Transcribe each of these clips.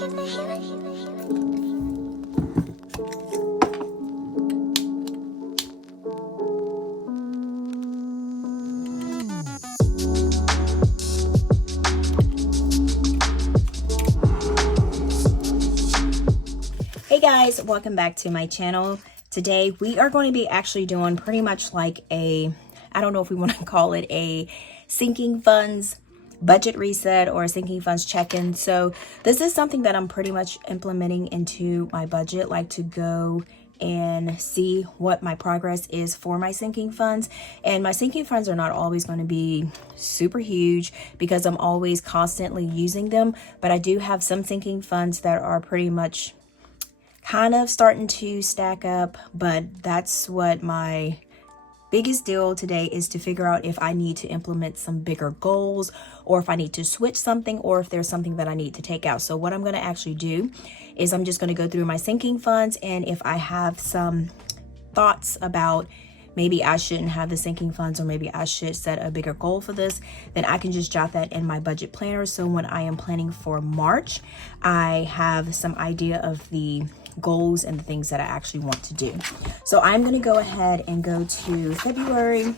Hey guys, welcome back to my channel. Today we are going to be actually doing pretty much like a, I don't know if we want to call it a sinking funds budget reset or a sinking funds check-in. So this is something that I'm pretty much implementing into my budget, like to go and see what my progress is for my sinking funds. And my sinking funds are not always going to be super huge because I'm always constantly using them, but I do have some sinking funds that are pretty much kind of starting to stack up. But that's what my biggest deal today is, to figure out if I need to implement some bigger goals, or if I need to switch something, or if there's something that I need to take out. So what I'm going to actually do is I'm just going to go through my sinking funds, and if I have some thoughts about maybe I shouldn't have the sinking funds, or maybe I should set a bigger goal for this, then I can just jot that in my budget planner. So when I am planning for March, I have some idea of the goals and the things that I actually want to do. So I'm going to go ahead and go to February,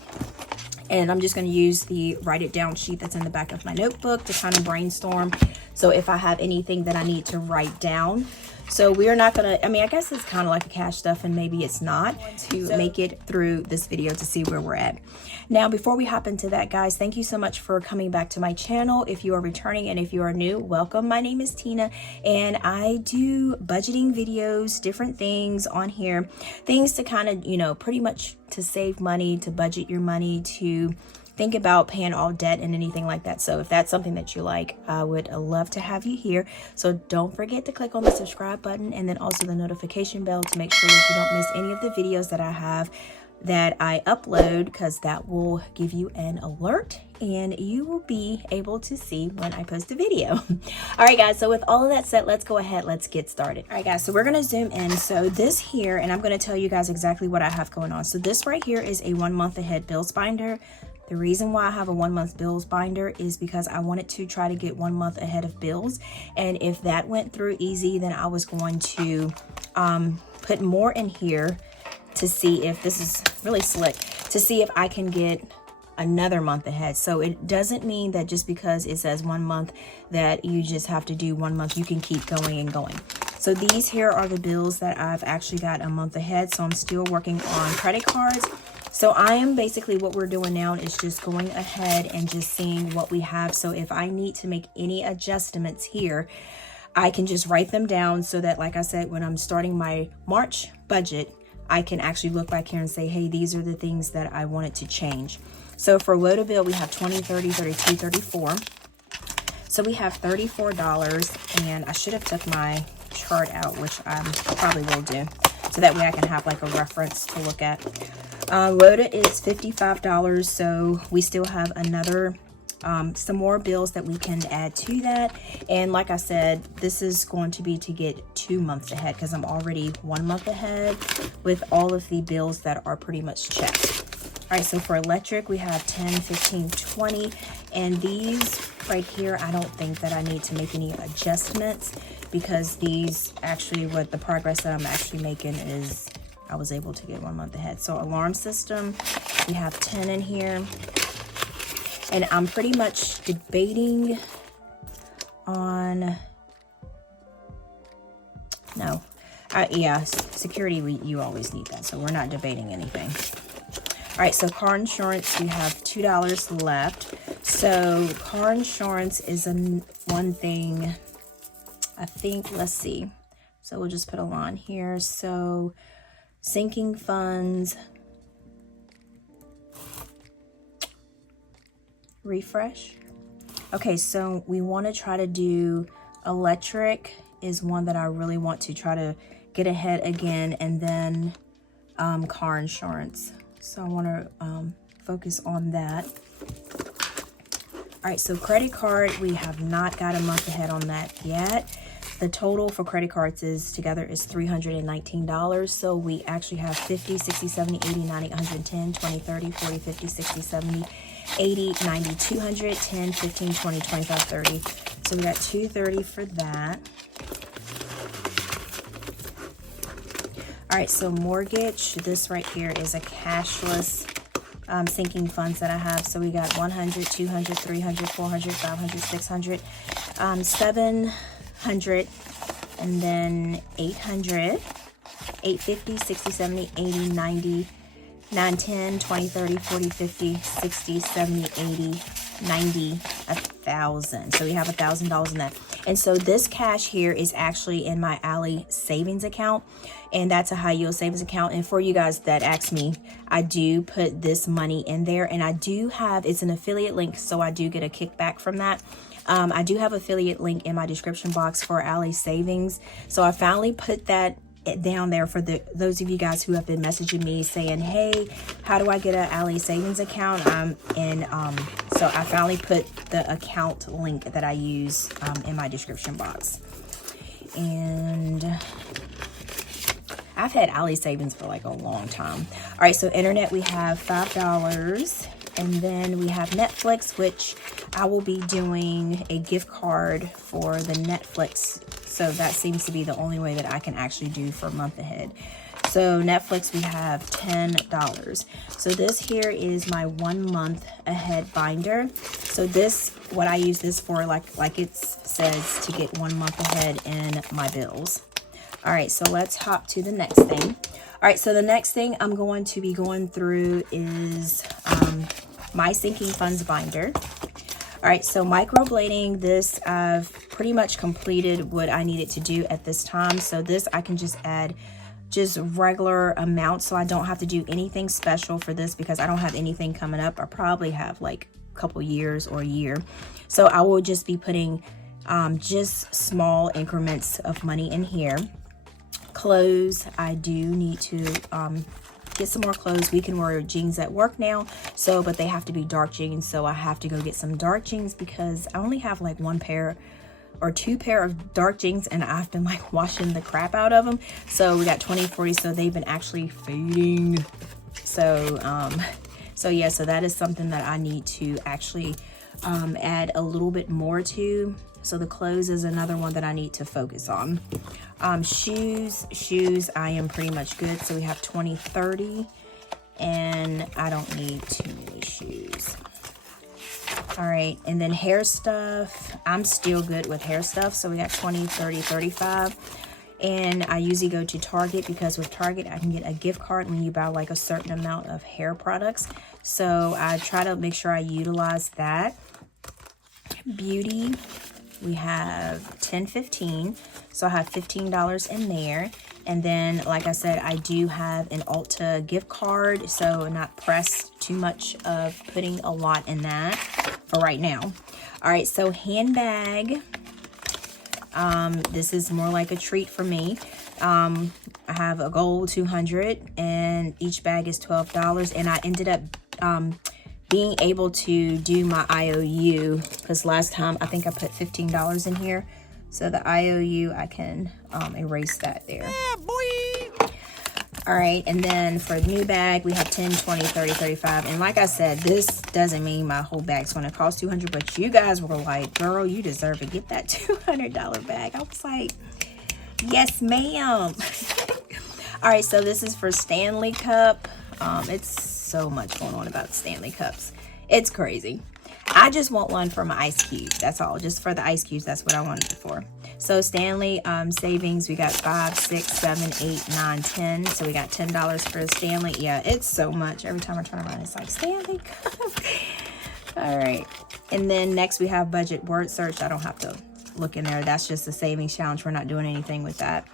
and I'm just going to use the write it down sheet that's in the back of my notebook to kind of brainstorm. So if I have anything that I need to write down. So we're not going to, I mean, I guess it's kind of like a cash stuff, and maybe it's not, to make it through this video to see where we're at. Now, before we hop into that, guys, thank you so much for coming back to my channel. If you are returning and if you are new, welcome. My name is Tina, and I do budgeting videos, different things on here, things to kind of, you know, pretty much to save money, to budget your money, to think about paying all debt and anything like that. So if that's something that you like, I would love to have you here. So don't forget to click on the subscribe button, and then also the notification bell to make sure that you don't miss any of the videos that I have that I upload, because that will give you an alert and you will be able to see when I post a video. All right, guys, so with all of that said, let's go ahead, let's get started. All right, guys, so we're going to zoom in. So this here, and I'm going to tell you guys exactly what I have going on. So this right here is a 1 month ahead bills binder. The reason why I have a 1 month bills binder is because I wanted to try to get 1 month ahead of bills. And if that went through easy, then I was going to put more in here to see if this is really slick, to see if I can get another month ahead. So it doesn't mean that just because it says 1 month that you just have to do 1 month. You can keep going and going. So these here are the bills that I've actually got a month ahead. So I'm still working on credit cards. So I am basically, what we're doing now is just going ahead and just seeing what we have. So if I need to make any adjustments here, I can just write them down, so that, like I said, when I'm starting my March budget, I can actually look back here and say, hey, these are the things that I wanted to change. So for load bill, we have 20, 30, 32, 34. So we have $34, and I should have took my chart out, which I probably will do, so that way I can have like a reference to look at. Loaded is $55, so we still have another some more bills that we can add to that. And like I said, this is going to be to get 2 months ahead, because I'm already 1 month ahead with all of the bills that are pretty much checked. All right, so for electric, we have 10, 15, 20, and these right here, I don't think that I need to make any adjustments, because these actually, what the progress that I'm actually making is I was able to get 1 month ahead. So alarm system, we have 10 in here. And I'm pretty much debating on, yeah, security, you always need that. So we're not debating anything. All right, so car insurance, we have $2 left. So car insurance is one thing, I think, let's see. So we'll just put a line here. So sinking funds, refresh. Okay, so we want to try to do electric is one that I really want to try to get ahead again, and then car insurance. So I want to focus on that. All right, so credit card, we have not got a month ahead on that yet. The total for credit cards together is $319. So we actually have 50, 60, 70, 80, 90, 110, 20, 30, 40, 50, 60, 70, 80, 90, 200, 10, 15, 20, 25, 30. So we got $230 for that. All right, so mortgage, this right here is a cashless sinking funds that I have. So we got 100, 200, 300, 400, 500, 600, 700, and then 800, 850, 60, 70, 80, 90, 9, 10, 20, 30, 40, 50, 60, 70, 80, 90, 1,000. So we have $1,000 in that. And so this cash here is actually in my Ally savings account, and that's a high yield savings account. And for you guys that ask me, I do put this money in there, and I do have, it's an affiliate link, so I do get a kickback from that. I do have affiliate link in my description box for Ally savings. So I finally put that down there for those of you guys who have been messaging me saying, hey, how do I get an Ally savings account? So I finally put the account link that I use in my description box. And I've had Ally savings for like a long time. All right, so internet, we have $5, and then we have Netflix, which I will be doing a gift card for the Netflix. So that seems to be the only way that I can actually do for a month ahead. So Netflix, we have $10. So this here is my 1 month ahead binder. So this, what I use this for, like it says, to get 1 month ahead in my bills. All right, so let's hop to the next thing. All right, so the next thing I'm going to be going through is my sinking funds binder. All right, so microblading, this I've pretty much completed what I needed to do at this time. So this I can just add just regular amounts, so I don't have to do anything special for this because I don't have anything coming up. I probably have like a couple years or a year. So I will just be putting just small increments of money in here. Clothes, I do need to get some more clothes. We can wear jeans at work now, so but they have to be dark jeans, so I have to go get some dark jeans because I only have like 1 pair or 2 pair of dark jeans, and I've been like washing the crap out of them. So we got 20, 40, so they've been actually fading. So yeah, so that is something that I need to actually add a little bit more to. So the clothes is another one that I need to focus on. Shoes, I am pretty much good. So we have 20, 30, and I don't need too many shoes. All right, and then hair stuff, I'm still good with hair stuff. So we got 20, 30, 35. And I usually go to Target because with Target, I can get a gift card when you buy like a certain amount of hair products. So I try to make sure I utilize that. Beauty, we have 10, 15. So I have $15 in there. And then, like I said, I do have an Ulta gift card. So not pressed too much of putting a lot in that for right now. All right, so handbag. This is more like a treat for me. I have a gold 200 and each bag is $12. And I ended up being able to do my IOU because last time I think I put $15 in here. So the IOU, I can erase that there. Yeah, boy. All right, and then for the new bag, we have 10, 20, 30, 35. And like I said, this doesn't mean my whole bag's going to cost $200, but you guys were like, girl, you deserve to get that $200 bag. I was like, yes, ma'am. All right, so this is for Stanley Cup. It's so much going on about Stanley Cups. It's crazy. I just want one for my ice cubes. That's all. Just for the ice cubes. That's what I wanted it for. So Stanley savings, we got 5, 6, 7, 8, 9, 10. So we got $10 for Stanley. Yeah, it's so much. Every time I turn around, it's like Stanley Cup. All right. And then next we have budget word search. I don't have to look in there. That's just a savings challenge. We're not doing anything with that.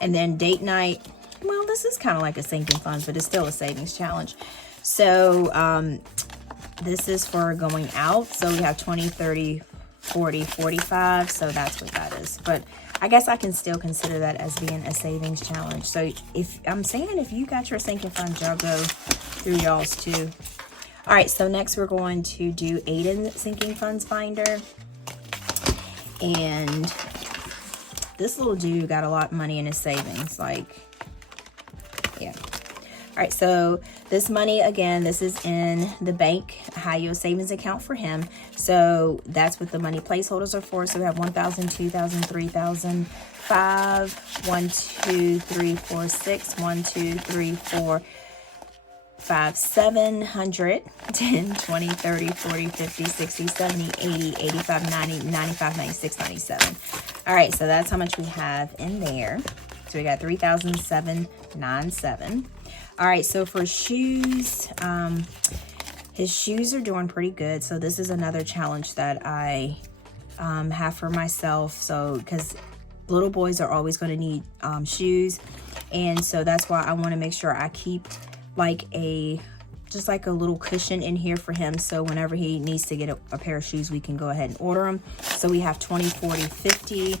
And then date night. Well, this is kind of like a sinking funds, but it's still a savings challenge. So this is for going out. So we have 20, 30, 40, 45. So that's what that is. But I guess I can still consider that as being a savings challenge. So if I'm saying if you got your sinking funds, y'all go through y'all's too. All right, so next we're going to do Aiden sinking funds binder. And this little dude got a lot of money in his savings. Like, yeah. All right, so this money, again, this is in the bank high yield savings account for him. So that's what the money placeholders are for. So we have 1,000, 2,000, 3,000, 5, 1, 2, 3, 4, 6, 1, 2, 3, 4, 5, 700, 10, 20, 30, 40, 50, 60, 70, 80, 85, 90, 95, 96, 97. All right, so that's how much we have in there. So we got 3,797. All right, so for shoes, his shoes are doing pretty good. So this is another challenge that I have for myself. So because little boys are always going to need shoes, and so that's why I want to make sure I keep like just like a little cushion in here for him, so whenever he needs to get a pair of shoes, we can go ahead and order them. So we have 20, 40, 50,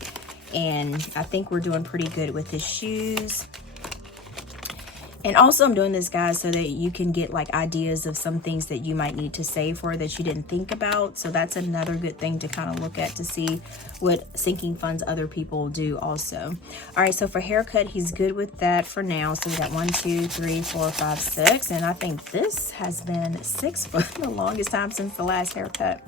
and I think we're doing pretty good with his shoes. And also I'm doing this, guys, so that you can get like ideas of some things that you might need to save for that you didn't think about. So that's another good thing to kind of look at to see what sinking funds other people do also. All right, so for haircut, he's good with that for now. So we got 1, 2, 3, 4, 5, 6. And I think this has been 6 for the longest time since the last haircut.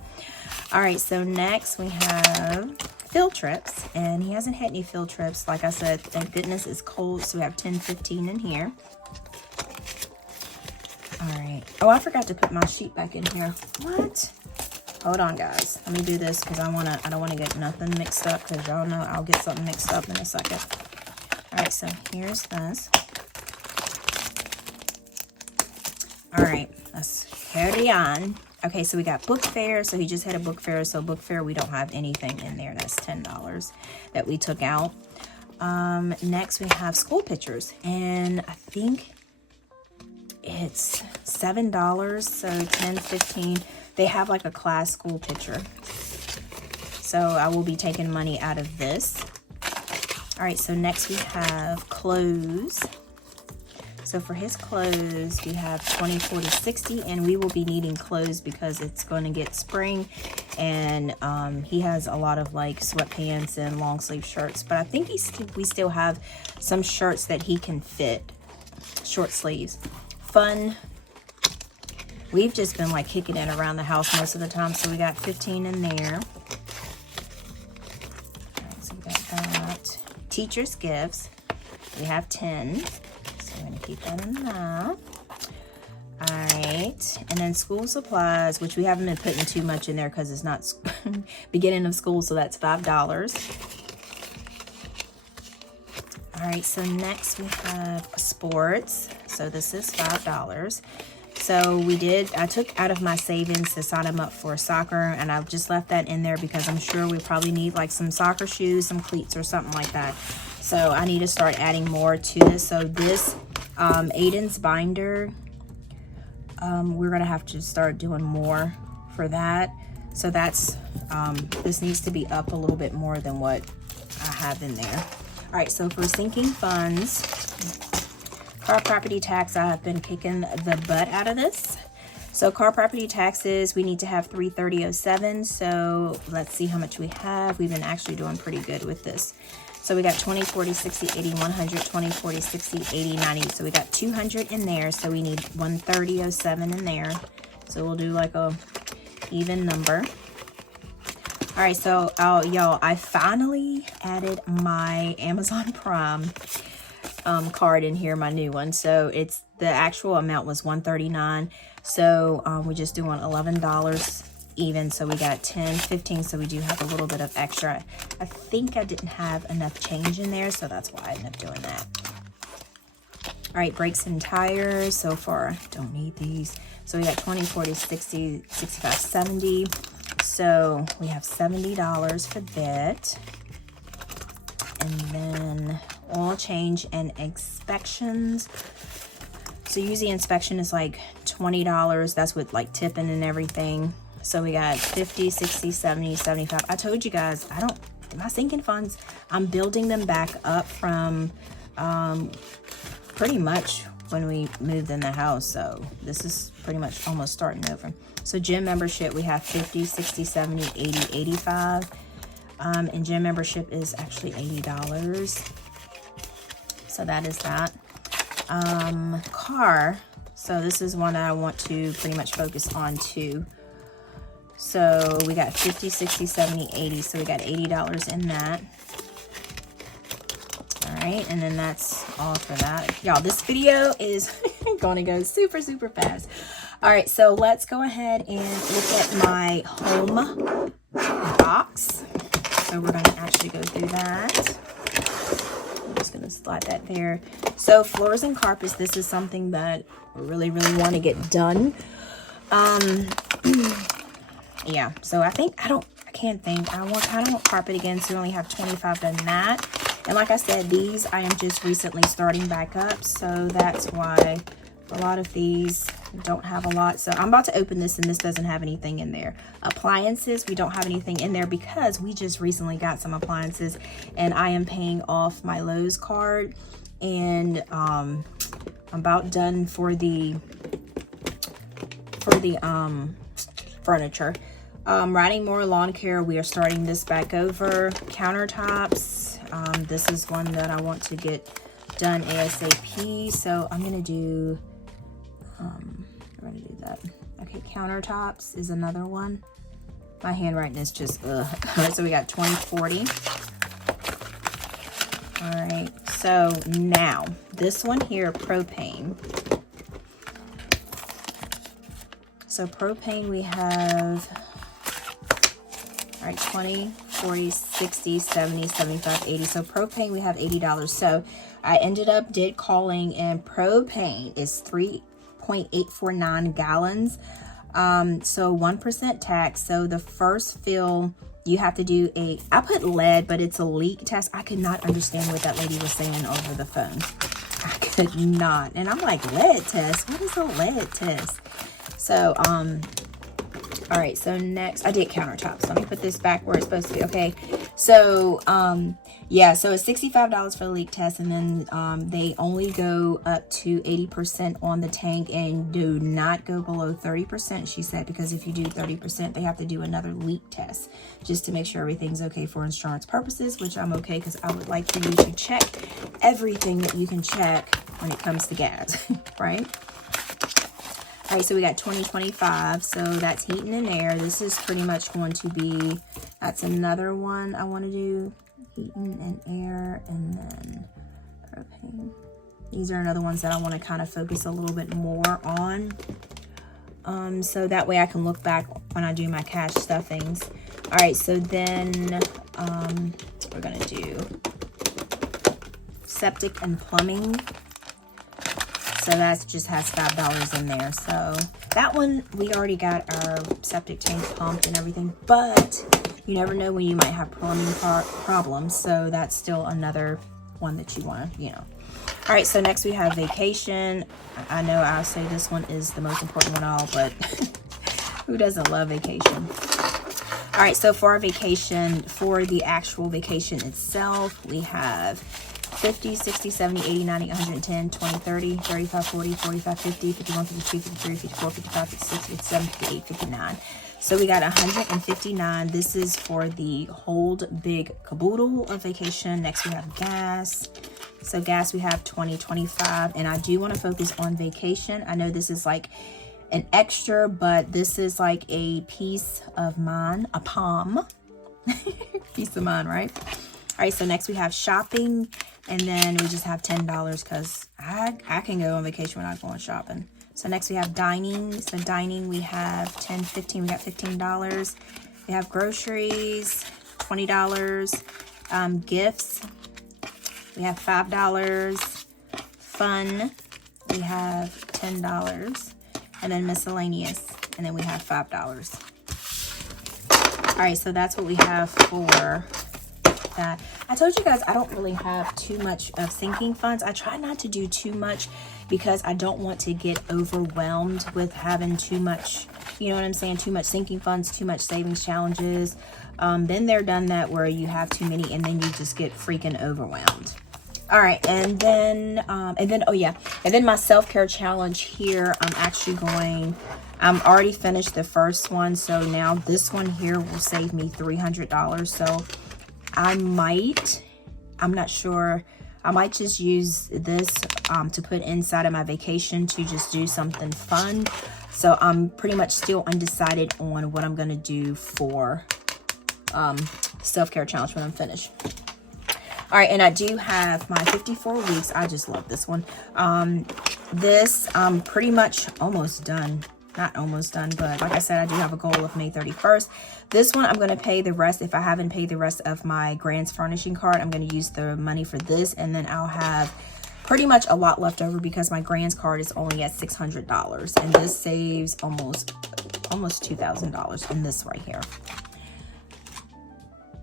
All right, so next we have field trips, and he hasn't had any field trips. Like I said, thank goodness it's cold, so we have 10, 15 in here. All right. Oh, I forgot to put my sheet back in here. What? Hold on, guys. Let me do this because I don't want to get nothing mixed up, because y'all know I'll get something mixed up in a second. All right, so here's this. All right, let's carry on. Okay, so we got book fair. So he just had a book fair. So book fair, we don't have anything in there. That's $10 that we took out. Next, we have school pictures. And I think it's $7. So 10, 15. They have like a class school picture. So I will be taking money out of this. All right, so next we have clothes. So for his clothes, we have 20, 40, 60, and we will be needing clothes because it's going to get spring, and he has a lot of like sweatpants and long sleeve shirts, but I think we still have some shirts that he can fit, short sleeves. Fun. We've just been like kicking it around the house most of the time, so we got 15 in there. All right, so we got that. Teachers' gifts, we have 10. I'm going to keep that in there. All right. And then school supplies, which we haven't been putting too much in there because it's not beginning of school. So that's $5. All right. So next we have sports. So this is $5. So I took out of my savings to sign him up for soccer. And I've just left that in there because I'm sure we probably need like some soccer shoes, some cleats or something like that. So I need to start adding more to this. So this Aiden's binder, we're going to have to start doing more for that. So that's, this needs to be up a little bit more than what I have in there. All right, so for sinking funds, car property tax, I have been kicking the butt out of this. So car property taxes, we need to have $330.07. So let's see how much we have. We've been actually doing pretty good with this. So we got 20, 40, 60, 80, 100, 20, 40, 60, 80, 90. So we got 200 in there. So we need 130.07 in there. So we'll do like a even number. All right, so y'all, I finally added my Amazon Prime card in here, my new one. So it's the actual amount was $139. So we're just doing $11 even. So we got 10, 15. So we do have a little bit of extra. I think I didn't have enough change in there, so that's why I ended up doing that. All right, brakes and tires. So far, don't need these. So we got 20, 40, 60, 65, 70. So we have $70 for that. And then oil change and inspections. So usually inspection is like $20. That's with like tipping and everything. So we got 50, 60, 70, 75. I told you guys, my sinking funds, I'm building them back up from pretty much when we moved in the house. So this is pretty much almost starting over. So gym membership, we have 50, 60, 70, 80, 85. And gym membership is actually $80. So that is that. car. So this is one that I want to pretty much focus on too. So we got 50, 60, 70, 80. So we got $80 in that. All right, and then that's all for that. Y'all, this video is gonna go super, super fast. All right, so let's go ahead and look at my home box. So we're gonna actually go through that. I'm just gonna slide that there. So floors and carpets, this is something that I really, really want to get done. Yeah, so I kind of want carpet again, so we only have 25 done that. And like I said, these I am just recently starting back up, so that's why a lot of these don't have a lot. So I'm about to open this, and this doesn't have anything in there. Appliances, we don't have anything in there because we just recently got some appliances, and I am paying off my Lowe's card, and I'm about done for the furniture. Riding more lawn care, we are starting this back over. Countertops, this is one that I want to get done ASAP, so I'm gonna do that. Okay, countertops is another one. My handwriting is just ugh. All right, so we got 20, 40. All right, so now this one here, propane. So propane we have, all right, 20, 40, 60, 70, 75, 80. So propane we have $80. So I ended up calling, and propane is 3.849 gallons. So 1% tax. So the first fill, you have to do I put lead, but it's a leak test. I could not understand what that lady was saying over the phone. I could not. And I'm like, lead test? What is a lead test? So, all right, so next, I did countertops. Let me put this back where it's supposed to be. Okay, so, yeah, so it's $65 for the leak test, and then they only go up to 80% on the tank, and do not go below 30%, she said, because if you do 30%, they have to do another leak test just to make sure everything's okay for insurance purposes, which I'm okay, because I would like for you to check everything that you can check when it comes to gas, right? All right, so we got 2025, so that's heating and air. This is pretty much going to be, that's another one I want to do, heating and air, and then propane. These are another ones that I want to kind of focus a little bit more on, so that way I can look back when I do my cash stuffings. All right, so then we're going to do septic and plumbing. So that just has $5 in there. So that one, we already got our septic tank pumped and everything, but you never know when you might have plumbing problems. So that's still another one that you want to, All right, so next we have vacation. I know I'll say this one is the most important one of all, but who doesn't love vacation? All right, so for our vacation, for the actual vacation itself, we have 50, 60, 70, 80, 90, 110, 20, 30, 35, 40, 45, 50, 51, 52, 53, 54, 55, 56, 57, 58, 59. So we got 159. This is for the whole big caboodle of vacation. Next we have gas. So gas we have 20, 25. And I do want to focus on vacation. I know this is like an extra, but this is like a peace of mind, a palm. Peace of mind, right? All right, so next we have shopping, and then we just have $10 because I can go on vacation without going shopping. So next we have dining. So dining we have 10, 15, we got $15. We have groceries, $20. Gifts, we have $5. Fun, we have $10. And then miscellaneous, and then we have $5. All right, so that's what we have for that. I told you guys I don't really have too much of sinking funds. I try not to do too much because I don't want to get overwhelmed with having too much, you know what I'm saying, too much sinking funds, too much savings challenges. Been there, done that, where you have too many and then you just get freaking overwhelmed. All right, and then oh yeah, and then my self-care challenge here, I'm already finished the first one, so now this one here will save me $300. So I'm not sure, I might just use this to put inside of my vacation to just do something fun. So I'm pretty much still undecided on what I'm going to do for self-care challenge when I'm finished. All right, and I do have my 54 weeks. I just love this one. This I'm pretty much almost done. Not almost done, but like I said, I do have a goal of May 31st. This one, I'm going to pay the rest. If I haven't paid the rest of my grants furnishing card, I'm going to use the money for this, and then I'll have pretty much a lot left over because my grants card is only at $600, and this saves almost $2,000 in this right here.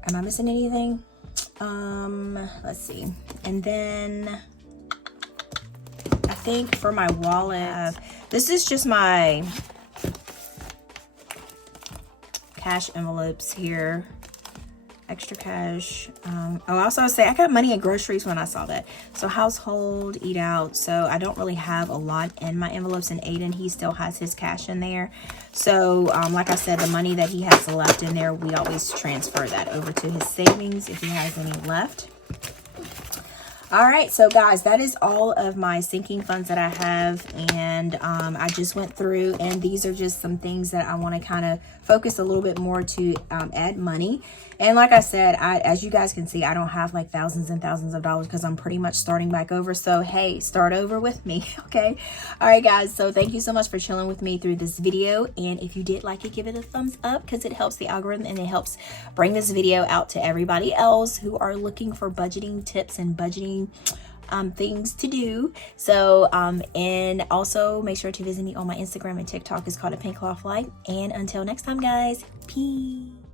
Am I missing anything? Let's see. And then I think for my wallet, this is just my cash envelopes here. Extra cash. Oh, I also say I got money at groceries when I saw that. So household, eat out. So I don't really have a lot in my envelopes. And Aiden, he still has his cash in there. So like I said, the money that he has left in there, we always transfer that over to his savings if he has any left. All right, so guys, that is all of my sinking funds that I have, and I just went through, and these are just some things that I want to kind of focus a little bit more to add money. And like I said, as you guys can see, I don't have like thousands and thousands of dollars because I'm pretty much starting back over. So hey, start over with me, okay? All right, guys, so thank you so much for chilling with me through this video, and if you did like it, give it a thumbs up because it helps the algorithm and it helps bring this video out to everybody else who are looking for budgeting tips and budgeting things to do. So and also make sure to visit me on my Instagram and TikTok. It's called 𝗗𝗓𝗗𝗧𝗓. And until next time, guys, peace.